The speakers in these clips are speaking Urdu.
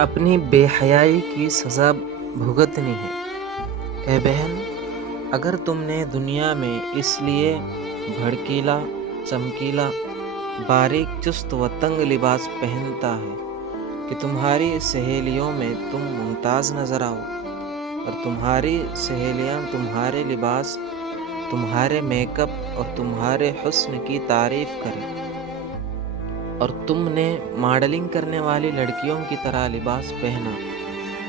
اپنی بے حیائی کی سزا بھگتنی ہے۔ اے بہن، اگر تم نے دنیا میں اس لیے بھڑکیلا، چمکیلا، باریک، چست و تنگ لباس پہنتا ہے کہ تمہاری سہیلیوں میں تم ممتاز نظر آؤ، اور تمہاری سہیلیاں تمہارے لباس، تمہارے میک اپ اور تمہارے حسن کی تعریف کریں، اور تم نے ماڈلنگ کرنے والی لڑکیوں کی طرح لباس پہنا،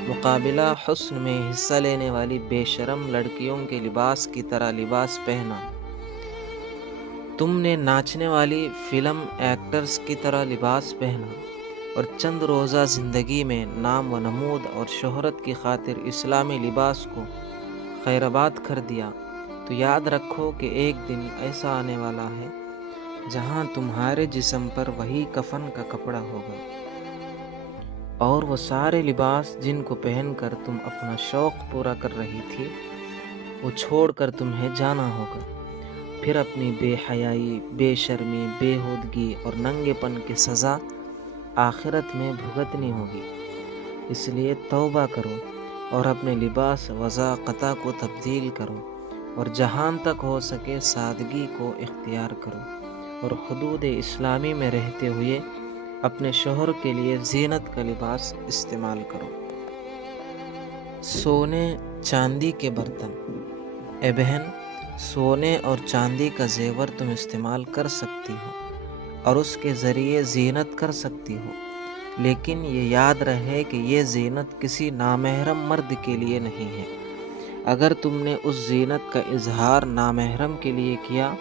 مقابلہ حسن میں حصہ لینے والی بے شرم لڑکیوں کے لباس کی طرح لباس پہنا، تم نے ناچنے والی فلم ایکٹرز کی طرح لباس پہنا، اور چند روزہ زندگی میں نام و نمود اور شہرت کی خاطر اسلامی لباس کو خیرباد کر دیا، تو یاد رکھو کہ ایک دن ایسا آنے والا ہے جہاں تمہارے جسم پر وہی کفن کا کپڑا ہوگا، اور وہ سارے لباس جن کو پہن کر تم اپنا شوق پورا کر رہی تھی، وہ چھوڑ کر تمہیں جانا ہوگا۔ پھر اپنی بے حیائی، بے شرمی، بے ہودگی اور ننگے پن کی سزا آخرت میں بھگتنی ہوگی۔ اس لیے توبہ کرو اور اپنے لباس و ذائقہ کو تبدیل کرو، اور جہاں تک ہو سکے سادگی کو اختیار کرو، اور حدود اسلامی میں رہتے ہوئے اپنے شوہر کے لیے زینت کا لباس استعمال کرو۔ سونے چاندی کے برتن۔ اے بہن، سونے اور چاندی کا زیور تم استعمال کر سکتی ہو اور اس کے ذریعے زینت کر سکتی ہو، لیکن یہ یاد رہے کہ یہ زینت کسی نامحرم مرد کے لیے نہیں ہے۔ اگر تم نے اس زینت کا اظہار نامحرم کے لیے کیا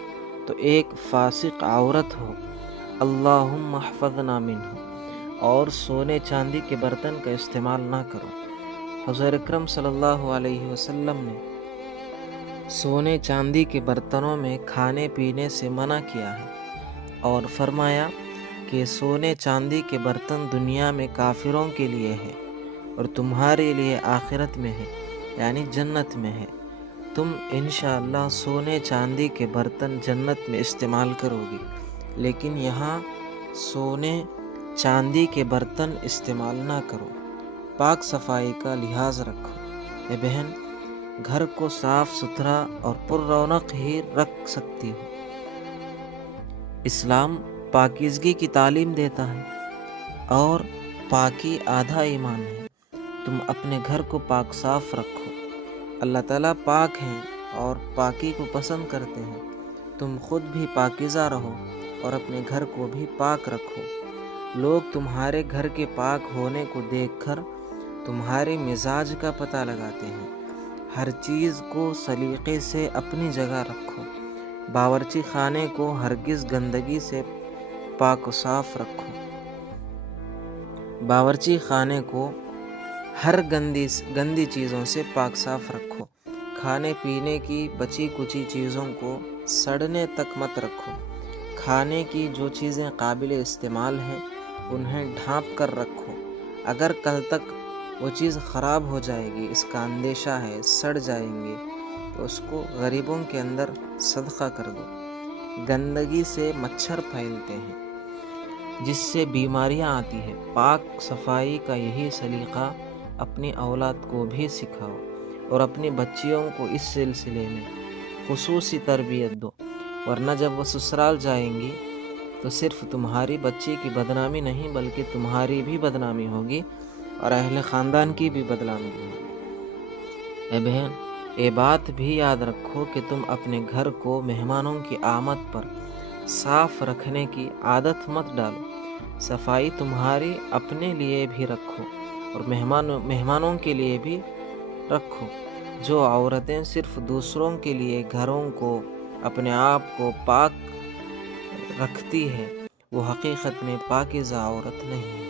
تو ایک فاسق عورت ہو، اللہم احفظنا منہ، اور سونے چاندی کے برتن کا استعمال نہ کرو۔ حضور اکرم صلی اللہ علیہ وسلم نے سونے چاندی کے برتنوں میں کھانے پینے سے منع کیا ہے، اور فرمایا کہ سونے چاندی کے برتن دنیا میں کافروں کے لیے ہے اور تمہارے لیے آخرت میں ہے، یعنی جنت میں ہے۔ تم انشاءاللہ سونے چاندی کے برتن جنت میں استعمال کرو گی، لیکن یہاں سونے چاندی کے برتن استعمال نہ کرو۔ پاک صفائی کا لحاظ رکھو۔ اے بہن، گھر کو صاف ستھرا اور پر رونق ہی رکھ سکتی ہو۔ اسلام پاکیزگی کی تعلیم دیتا ہے، اور پاکی آدھا ایمان ہے۔ تم اپنے گھر کو پاک صاف رکھو۔ اللہ تعالیٰ پاک ہیں اور پاکی کو پسند کرتے ہیں۔ تم خود بھی پاکیزہ رہو اور اپنے گھر کو بھی پاک رکھو۔ لوگ تمہارے گھر کے پاک ہونے کو دیکھ کر تمہارے مزاج کا پتہ لگاتے ہیں۔ ہر چیز کو سلیقے سے اپنی جگہ رکھو۔ باورچی خانے کو ہرگز گندگی سے پاک و صاف رکھو۔ باورچی خانے کو ہر گندی چیزوں سے پاک صاف رکھو۔ کھانے پینے کی بچی کچی چیزوں کو سڑنے تک مت رکھو۔ کھانے کی جو چیزیں قابل استعمال ہیں انہیں ڈھانپ کر رکھو۔ اگر کل تک وہ چیز خراب ہو جائے گی، اس کا اندیشہ ہے، سڑ جائیں گے، تو اس کو غریبوں کے اندر صدقہ کر دو۔ گندگی سے مچھر پھیلتے ہیں جس سے بیماریاں آتی ہیں۔ پاک صفائی کا یہی سلیقہ اپنی اولاد کو بھی سکھاؤ، اور اپنی بچیوں کو اس سلسلے میں خصوصی تربیت دو، ورنہ جب وہ سسرال جائیں گی تو صرف تمہاری بچی کی بدنامی نہیں بلکہ تمہاری بھی بدنامی ہوگی اور اہل خاندان کی بھی بدنامی ہوگی۔ اے بہن، یہ بات بھی یاد رکھو کہ تم اپنے گھر کو مہمانوں کی آمد پر صاف رکھنے کی عادت مت ڈالو۔ صفائی تمہاری اپنے لیے بھی رکھو اور مہمانوں کے لیے بھی رکھو۔ جو عورتیں صرف دوسروں کے لیے گھروں کو، اپنے آپ کو پاک رکھتی ہے، وہ حقیقت میں پاکیزہ عورت نہیں ہے۔